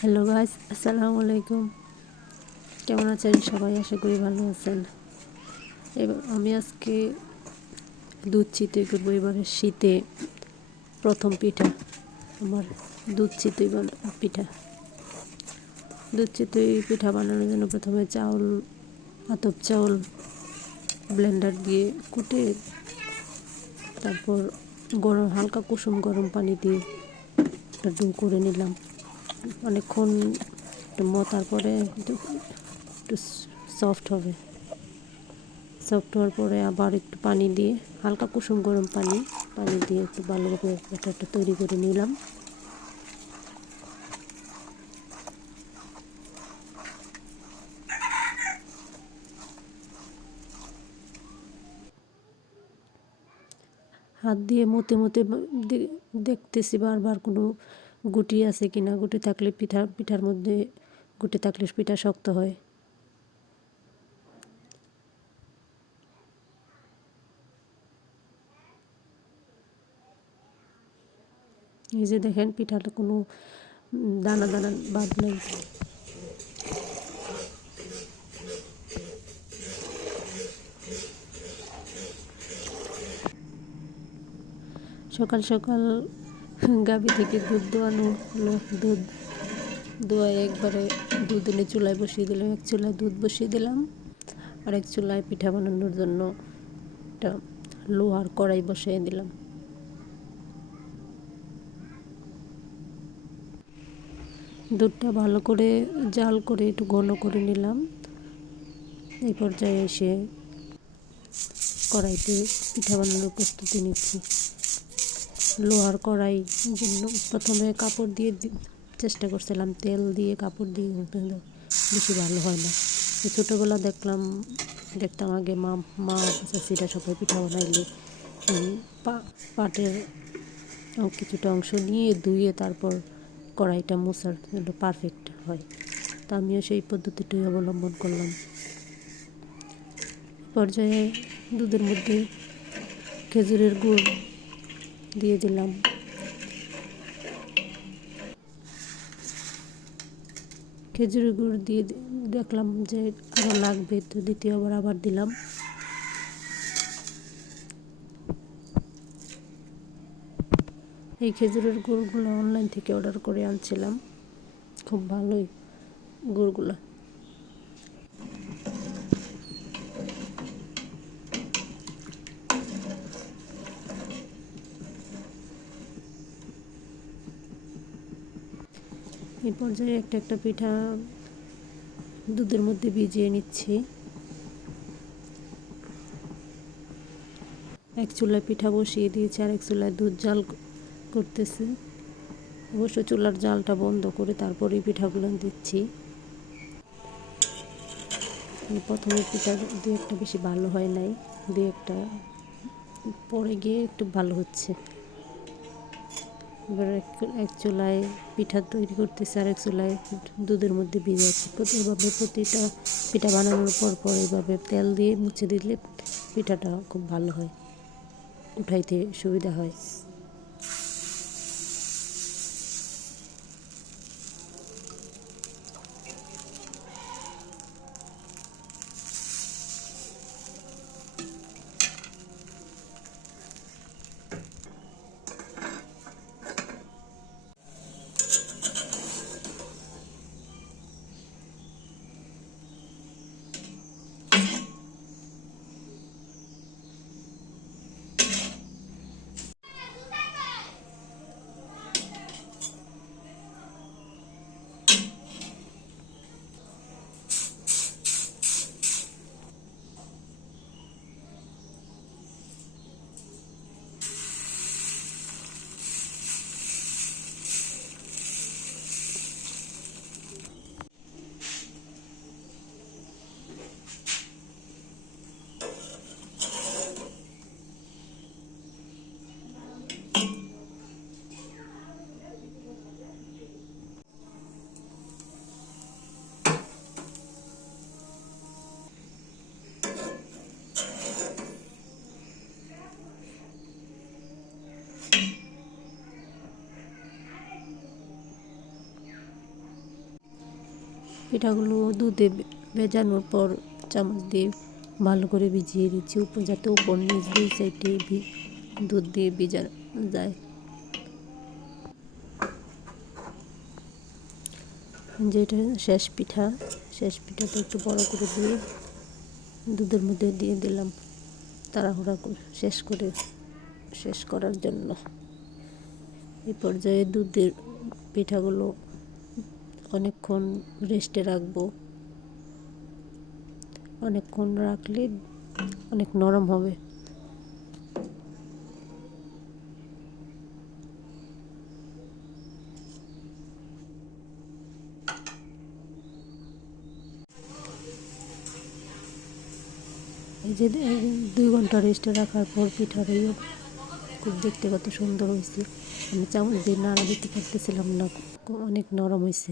Hello guys, আসসালামু আলাইকুম। কেমন আছেন সবাই? আশা করি ভালো আছেন। এবার আমি আজকে দুধ চিতই করবো। এবারে শীতে প্রথম পিঠা আমার দুধ চিতই পিঠা। দুধ চিতই পিঠা বানানোর জন্য প্রথমে আতপ চাউল ব্লেন্ডার দিয়ে কুটে, তারপর হালকা কুসুম গরম পানি দিয়ে একটা ডো করে নিলাম। অনেকক্ষণ মতার পরে একটু সফট হওয়ার পরে আবার একটু পানি দিয়ে, হালকা কুসুম গরম পানি দিয়ে একটু ভালোভাবে ব্যাটারটা তৈরি করে নিলাম। হাত দিয়ে মতে দেখতেছি বারবার কোনো গুটি আছে কিনা। গুটি থাকলে পিঠার মধ্যে গুটি থাকলে পিঠা শক্ত হয়। এই যে দেখেন, পিঠাটা কোনো দানা দানা বাদ নেই। সকাল সকাল গাভী থেকে দুধ দোয়ানো হলো। দুধ দোয়ায় একবারে দুধ এনে চুলায় বসিয়ে দিলাম। এক চুলায় দুধ বসিয়ে দিলাম, আর এক চুলায় পিঠা বানানোর জন্য একটা লোহার কড়াই বসিয়ে দিলাম। দুধটা ভালো করে জাল করে একটু ঘন করে নিলাম। এই পর্যায়ে এসে কড়াইতে পিঠা বানানোর প্রস্তুতি নিচ্ছি। লোহার কড়াই জন্য প্রথমে কাপড় দিয়ে চেষ্টা করছিলাম, তেল দিয়ে কাপড় দিয়ে বেশি ভালো হয় না। ছোটোবেলা দেখতাম আগে মা চাষিরা সবাই পিঠা বানাইলে পাটের কিছুটা অংশ নিয়ে ধুয়ে তারপর কড়াইটা মোছার জন্য পারফেক্ট হয়। তা আমিও সেই পদ্ধতিটাই অবলম্বন করলাম। পর্যায়ে দুধের মধ্যে খেজুরের গুড় দিয়ে দিলাম। খেজুরের গুড় দিয়ে দেখলাম যে আরও লাগবে, তো দ্বিতীয়বার আবার দিলাম। এই খেজুরের গুড়গুলো অনলাইন থেকে অর্ডার করে আনছিলাম, খুব ভালোই গুড়গুলো। এই পর্যায়ে একটা একটা পিঠা দুধের মধ্যে ভিজিয়ে নিচ্ছি। এক চুলায় পিঠা বসিয়ে দিয়েছি, আর এক চুলায় দুধ জাল করতেছি। অবশ্য চুলার জালটা বন্ধ করে তারপরেই পিঠাগুলো দিচ্ছি। প্রথমে পিঠা দু একটা বেশি ভালো হয় নাই, দু একটা পরে গিয়ে একটু ভালো হচ্ছে। এবার এক চুলায় পিঠা তৈরি করতেছি, আর এক চুলায় দুধের মধ্যে ভিজাচ্ছি। এইভাবে প্রতিটা পিঠা বানানোর পর এইভাবে তেল দিয়ে মুছে দিলে পিঠাটা খুব ভালো হয়, উঠাইতে সুবিধা হয়। পিঠাগুলো দুধে ভেজানোর পর চামচ দিয়ে ভালো করে ভিজিয়ে দিচ্ছি, উপর যাতে উপর নিচ দুই সাইডে দুধ দিয়ে ভিজানো যায়। যেটা শেষ পিঠাটা একটু বড় করে দিয়ে দুধের মধ্যে দিয়ে দিলাম তাড়াহুড়া শেষ করার জন্য। এই পর্যায়ে দুধের পিঠাগুলো অনেকক্ষণ রেস্টে রাখবো, অনেকক্ষণ রাখলে অনেক নরম হবে। এই যে 2 ঘন্টা রেস্টে রাখার পর পিঠাটা খুব দেখতে কত সুন্দর হয়েছে। আমি চামচ দিয়ে নাড়া দিতে পারতেছিলাম না, অনেক নরম হয়েছে।